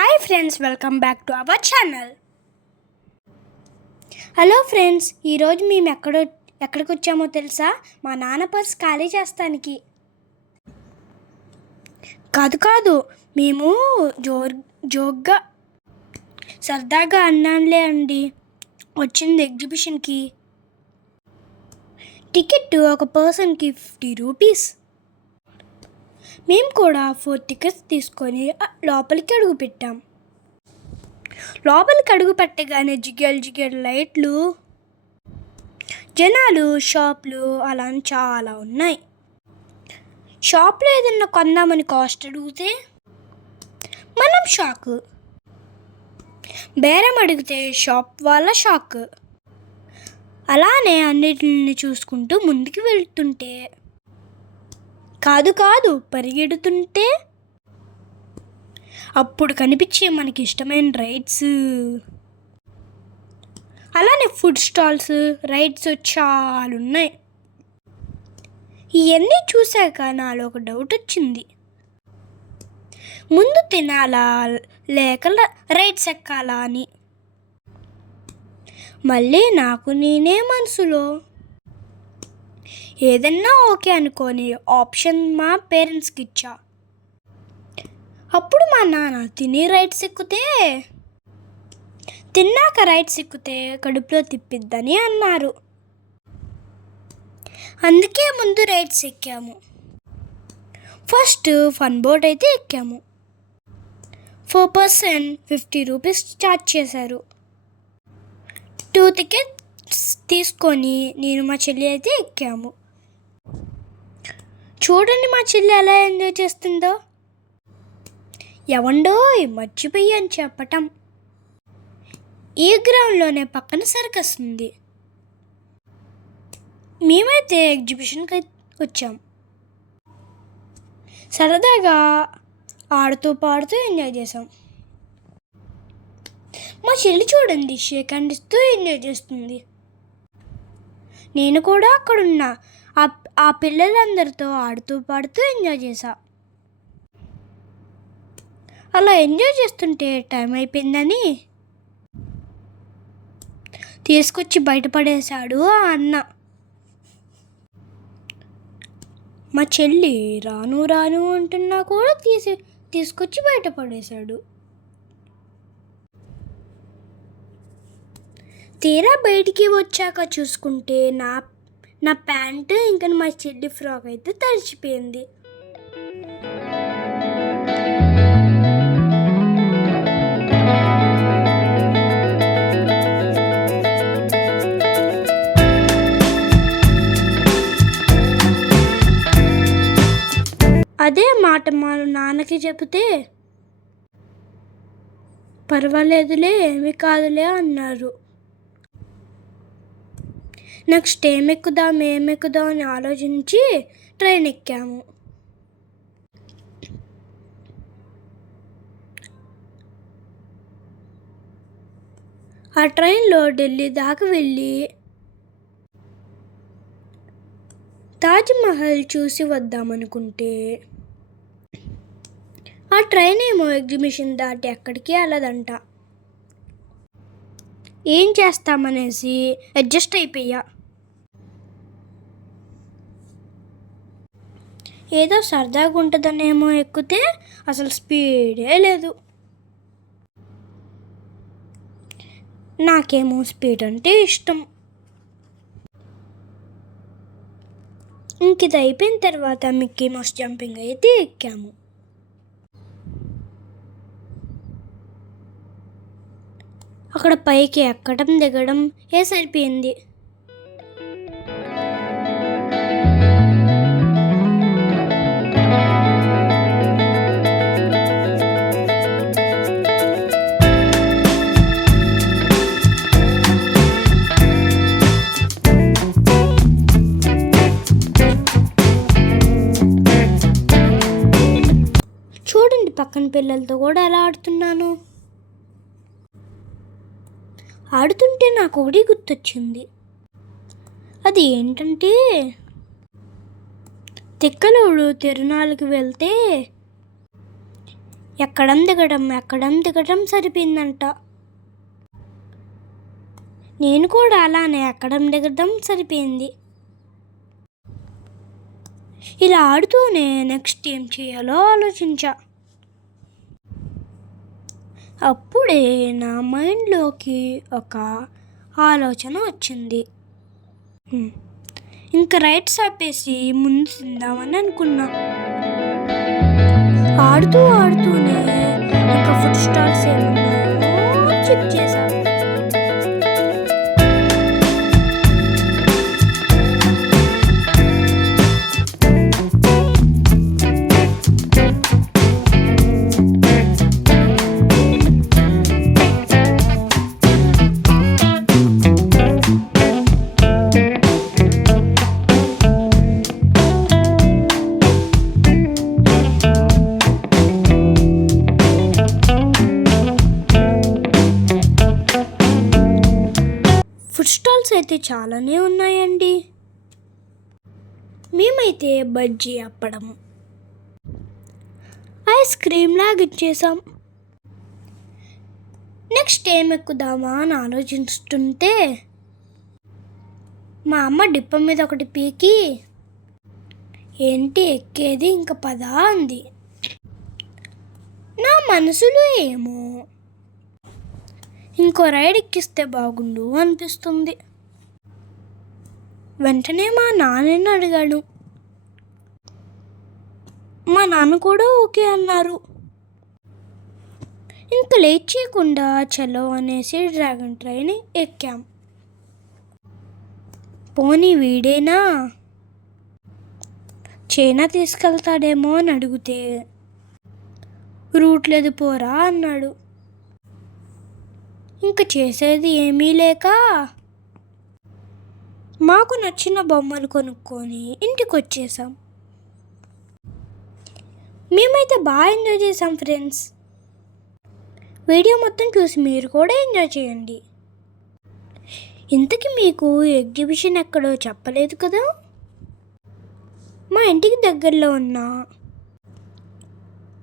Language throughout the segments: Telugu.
Hi friends, welcome back to our channel. Hello friends, ఈరోజు మేము ఎక్కడికి వచ్చామో తెలుసా? మా నాన్న పర్స్ ఖాళీ చేస్తానికి. కాదు మేము జోక్గా సరదాగా అన్నానులే అండి. వచ్చింది ఎగ్జిబిషన్కి. టికెట్ ఒక పర్సన్కి 50 రూపీస్. మేము కూడా 4 టికెట్స్ తీసుకొని లోపలికి అడుగు పెట్టాం. లోపలికి అడుగు పెట్టగానే జిగేల్ లైట్లు, జనాలు, షాపులు అలా చాలా ఉన్నాయి. షాప్లో ఏదన్నా కొందామని కాస్ట్ అడిగితే మనం షాక్. బేరం అడిగితే షాప్ వాళ్ళ షాక్. అలానే అన్నిటిని చూసుకుంటూ ముందుకు వెళ్తుంటే కాదు పరిగెడుతుంటే అప్పుడు కనిపించే మనకి ఇష్టమైన రైడ్స్, అలానే ఫుడ్ స్టాల్స్, రైడ్స్ చాలా ఉన్నాయి. ఇవన్నీ చూశాక నాలో ఒక డౌట్ వచ్చింది. ముందు తినాలా లేక రైడ్స్ ఎక్కాలా అని. మళ్ళీ నాకు నేనే మనసులో ఏదన్నా ఓకే అనుకొని ఆప్షన్ మా పేరెంట్స్కి ఇచ్చా. అప్పుడు మా నాన్న తిన్నాక రైడ్స్ ఎక్కితే కడుపులో తిప్పిద్దని అన్నారు. అందుకే ముందు రైడ్స్ ఎక్కాము. ఫస్ట్ ఫన్ బోట్ అయితే ఎక్కాము. 4 person 50 రూపీస్ చార్జ్ చేశారు. 2 టికెట్స్ తీసుకొని నేను మా చెల్లి అయితే ఎక్కాము. చూడండి మా చెల్లి ఎలా ఎంజాయ్ చేస్తుందో. ఎవండో మర్చిపోయి అని చెప్పటం. ఈ గ్రౌండ్లోనే పక్కన సర్కస్ ఉంది. మేమైతే ఎగ్జిబిషన్కి వచ్చాం. సరదాగా ఆడుతూ పాడుతూ ఎంజాయ్ చేసాం. మా చెల్లి చూడండి షేక్ హ్యాండ్ ఇస్తూ ఎంజాయ్ చేస్తుంది. నేను కూడా అక్కడున్నా ఆ పిల్లలందరితో ఆడుతూ పాడుతూ ఎంజాయ్ చేశా. అలా ఎంజాయ్ చేస్తుంటే టైం అయిపోయిందని తీసుకొచ్చి బయటపడేశాడు ఆ అన్న. మా చెల్లి రాను అంటున్నా కూడా తీసుకొచ్చి బయటపడేశాడు. తీరా బయటికి వచ్చాక చూసుకుంటే నా ప్యాంటు ఇంకా మా చెల్లి ఫ్రాక్ అయితే తడిచిపోయింది. అదే మాట మా నాన్నకి చెబితే పర్వాలేదులే, ఏమి కాదులే అన్నారు. నెక్స్ట్ ఏమెక్కుదాం అని ఆలోచించి ట్రైన్ ఎక్కాము. ఆ ట్రైన్లో ఢిల్లీ దాకా వెళ్ళి తాజ్మహల్ చూసి వద్దామనుకుంటే ఆ ట్రైన్ ఏమో ఎగ్జిబిషన్ దాటి ఎక్కడికి వెళ్ళదంట. ఏం చేస్తామనేసి అడ్జస్ట్ అయిపోయా. ఏదో సరదాగా ఉంటుందనేమో ఎక్కితే అసలు స్పీడే లేదు. నాకేమో స్పీడ్ అంటే ఇష్టం. ఇంక ఇది అయిపోయిన తర్వాత మిక్కీ మౌస్ జంపింగ్ అయితే ఎక్కాము. అక్కడ పైకి ఎక్కడం దిగడం సరిపోయింది. చూడండి పక్కన పిల్లలతో కూడా ఎలా ఆడుతున్నాను. ఆడుతుంటే నాకు ఒకటి గుర్తొచ్చింది. అది ఏంటంటే తిక్కలోడు తిరునాళ్ళకి వెళ్తే ఎక్కడం దిగడం సరిపోయిందంట. నేను కూడా అలానే ఎక్కడం దిగడం సరిపోయింది. ఇలా ఆడుతూనే నెక్స్ట్ ఏం చేయాలో ఆలోచించా. అప్పుడే నా మైండ్లోకి ఒక ఆలోచన వచ్చింది. ఇంకా రైట్స్ ఆపేసి ముందు తిందామని అనుకున్నా. ఆడుతూనే ఇంకా ఫుడ్ స్టాల్స్ ఏమన్నాయో చెక్ చేశాను. ఫుడ్ స్టాల్స్ అయితే చాలానే ఉన్నాయండి. మేమైతే బజ్జీ, అప్పడం, ఐస్ క్రీమ్ లాగిచ్చేసాం. నెక్స్ట్ ఏం ఎక్కుదామా అని ఆలోచిస్తుంటే మా అమ్మ డిప్ప మీద ఒకటి పీకి, ఏంటి ఎక్కేది ఇంక పదా అంది. నా మనసులో ఏమో ఇంకో రైడ్ ఎక్కిస్తే బాగుండు అనిపిస్తుంది. వెంటనే మా నాన్నని అడిగాడు. మా నాన్న కూడా ఓకే అన్నారు. ఇంకా లేట్ చేయకుండా చలో అనేసి డ్రాగన్ ట్రైన్ ఎక్కాం. పోనీ వీడేనా చైనా తీసుకెళ్తాడేమో అని అడిగితే రూట్ లేదు పోరా అన్నాడు. ఇంకా చేసేది ఏమీ లేక మాకు నచ్చిన బొమ్మలు కొనుక్కొని ఇంటికి వచ్చేసాం. మేమైతే బాగా ఎంజాయ్ చేసాం ఫ్రెండ్స్. వీడియో మొత్తం చూసి మీరు కూడా ఎంజాయ్ చేయండి. ఇంతకీ మీకు ఎగ్జిబిషన్ ఎక్కడో చెప్పలేదు కదా. మా ఇంటికి దగ్గరలో ఉన్న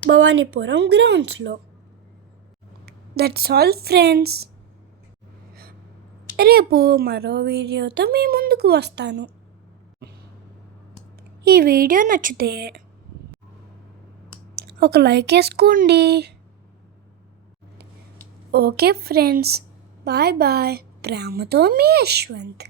భవానీపురం గ్రౌండ్స్లో. That's all friends. రేపు మరో వీడియోతో మీ ముందుకు వస్తాను. ఈ వీడియో నచ్చితే ఒక లైక్ వేసుకోండి. Okay friends, bye bye. ప్రేమతో మీ యశ్వంత్.